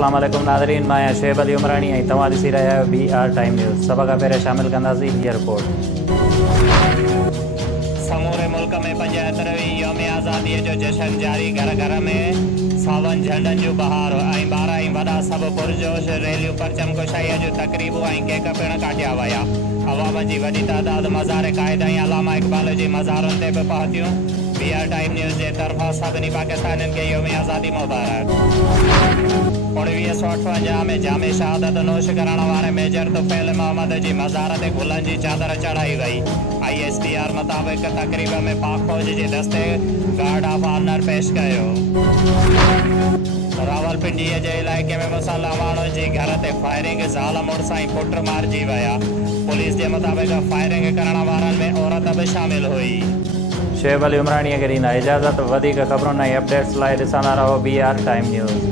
अस्सलाम वालेकुम नाज़रीन, मैं शुएब अली उमरानी ऐं तव्हां ॾिसी रहिया आहियो BR टाइम न्यूज़। सभ खां पहिरियों शामिल कंदासीं हीअ रिपोर्ट। समूरे मुल्क में 75वीं यौम आज़ादीअ जो जश्न जारी। घर घर में सावन झंडनि जूं बहार ऐं ॿार ऐं वॾा सभु पुरजोश रेलियूं परचम कुशाईअ जूं तक़रीबूं ऐं केक पिण काटिया विया। अवाम जी वॾी तादाद मज़ार क़ाइद ऐं अलामा इक़बाल जी मज़ारुनि ते बि पहुतियूं। BR टाइम न्यूज़ जे तरफ़ां सभिनी पाकिस्तानियुनि खे यौम आज़ादी मुबारक। 1958 में जामे शहादत नोश करण वारे मेजर तुफैल मोहम्मद जी मज़ार ते गुलनि जी चादर चढ़ाई वई। ISDR मुताबिक़ तक़रीब में पाक फ़ौज जे दस्ते गार्ड ऑफ ऑनर पेश कयो। रावलपिंडीअ जे इलाइक़े में मुसल्ह माण्हुनि जी घर ते फायरिंग, ज़ाल मुड़ुस ऐं पुट मारिजी विया। पुलिस जे मुताबिक़ फायरिंग करण वारनि में औरत बि शामिल हुई। शुएब अली उमराणीअ खे ॾींदा इजाज़त। वधीक ख़बरुनि ऐं अपडेट्स लाइ ॾिसंदा रहो BR टाइम न्यूज़।